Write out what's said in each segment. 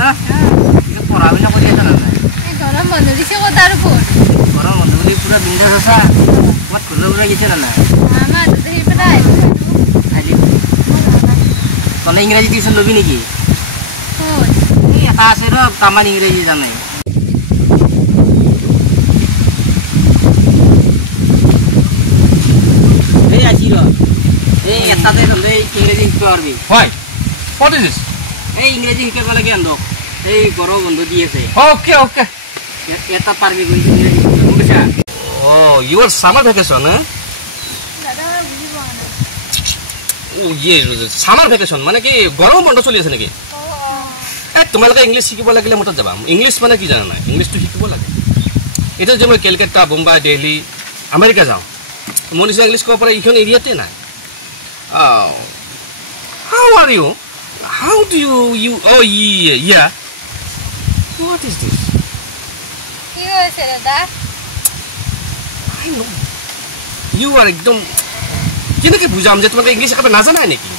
না এটা পড়াশোনা কৰি আছা না এই গৰম বন্ধ দিছে কত আৰু কোন গৰম বন্ধ বুলি পুৰা বিন্দাস আছা কত ঘূৰিব গৈছে না আমাৰ তো সেই পেলাই আজি তনে ইংৰাজী টিউচন লবি নেকি কোন এই এটা আছে ৰ তামান ইংৰাজী জানে এই আজি ৰ এই এটাতে হ'লে ইংৰাজী শিকিব পাৰবি Why? What is this? এই ইংৰাজী শিকাব লাগে আন্দক এই গৰম বন্ধ দি আছে Okay, okay. এটা পাৰবি কৰি ইংৰাজী শিকিব কৈছা Oh, your summer vacation, eh? দাদা বুজি পোৱা নাই Oh, yes, summer vacation. মানে কি গৰম বন্ধ চলি আছে নেকি? তোমালোকে ইংলিছ শিকিব লাগিলে মতত যাবা ইংলিছ মানে কি জানা নাই ইংলিছটো শিকিব লাগে এটা যে মই কলকাতা বোম্বাই দিল্লী আমেৰিকা যাওঁ মোৰ নিচিনা ইংলিছ ক'ব পৰা এইখন এৰিয়াতে নাই how are you how do you oh yeah what is this কি হৈছে দাদা I know you are একদম কেনেকৈ বুজাম যে তোমালোকে ইংলিছ একেবাৰে নাজানাই নেকি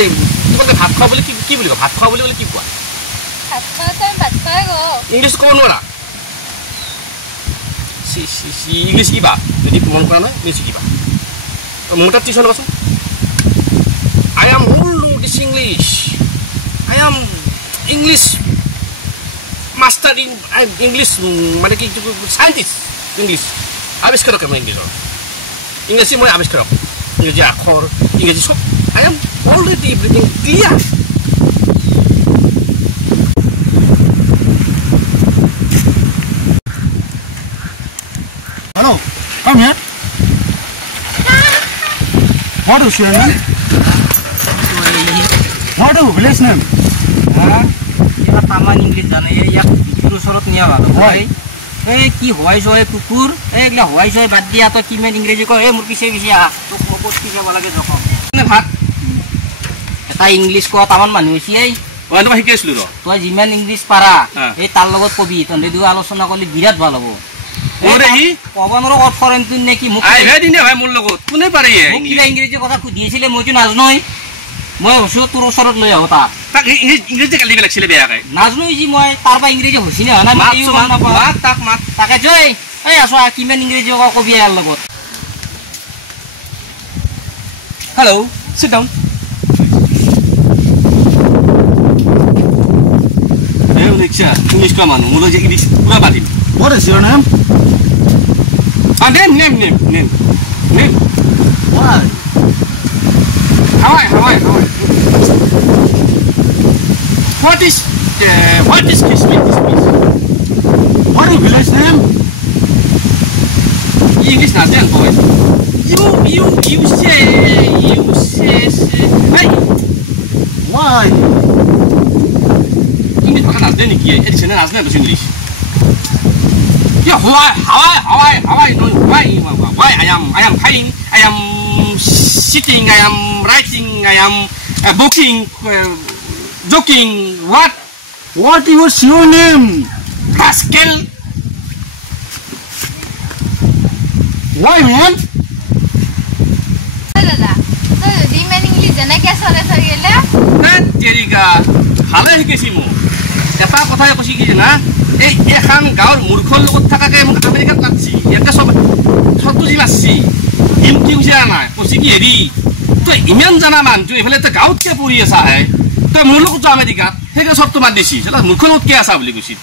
এই তোমালোকে ভাত খোৱা বুলি কি বুলি ভাত খোৱা বুলি কি কোৱা ভাত খাই গো ইংলিছ ক'ব নোৱাৰা ইংলিছ কিবা যদি মন কৰা নাই ইংলিছ কিবা মোৰ তাত tuition আছোন I am all know this English I am English master in English মানে কি scientist English আৱিষ্কাৰক মই ইংৰাজী মই আৱিষ্কাৰক ইংৰাজী আখৰ ইংৰাজী সব I am already everything clear Hello, come here. What is your name? What is village name? এটা তামান ইংলিছ জানে ইয়াক তোৰ ওচৰত নিয়া ভাল হয় এই কি হোৱাই জয় কুকুৰ এইগিলা হোৱাই জয় বাদ দিয়া তই কিমান ইংৰাজী কয় এই মোৰ পিছে পিছে আহ তোক ক'ত কি যাব লাগে জখম ভাত এটা ইংলিছ কোৱা তামান মানুহ হৈছে এই মই শিকি আছিলো ৰ তই যিমান ইংলিছ পাৰা এই তাৰ লগত কবি তহঁতে দুয়ো আলোচনা কৰিলে বিৰাট ভাল হ'ব পৱনৰ ফৰেনটো নে কি মোক মোৰ লগত কোনে পাৰে কিবা ইংৰাজী কথা সুধি আছিলে মইতো নাজানোই মই ভাবিছো তোৰ ওচৰত লৈ আহো তাক ইংৰাজী গালি লাগিছিলে বেয়াকৈ নাজানো যি মই তাৰ পৰা ইংৰাজী হৈছে নে তাকে জয় এই আছো কিমান ইংৰাজী কবি ইয়াৰ লগত হেল্ল' sit down ইংলিছ কোৱা মানুহ মোৰ যে ইংলিছ পুৰা বাদিম What is your name? Name. Why? How? What is this please? What is village name? English not then boy. You say. Hey. Why? English pakai nas then ki? Edisi na nas na bahasa English. Yeah, why I am paying, I am sitting, I am writing, I am booking, joking. What is your name? Pascal. Why man? দাদা তই যদি ইমান English জানে কে চলে চাৰিলে তেৰিকা ভালে শিকিছি মোক এটা কথাই কৈছি কি না এই এখন গাঁৱৰ মূৰ্খৰ লগত থাকাকে মোক আমেৰিকাত মাতছি ইয়াতে চব বুজি মাৰছি হিমকি বুজা নাই কৈছি কি হেৰি তই ইমান জানা মানুহটো এইফালে তই গাঁৱত কিয় পঢ়ি আছা হে তই মোৰ লগত আমেৰিকাত সেইকাৰণে চব তোমাৰ দিছি মূৰ্খৰ লগত কিয় আছা বুলি কৈছি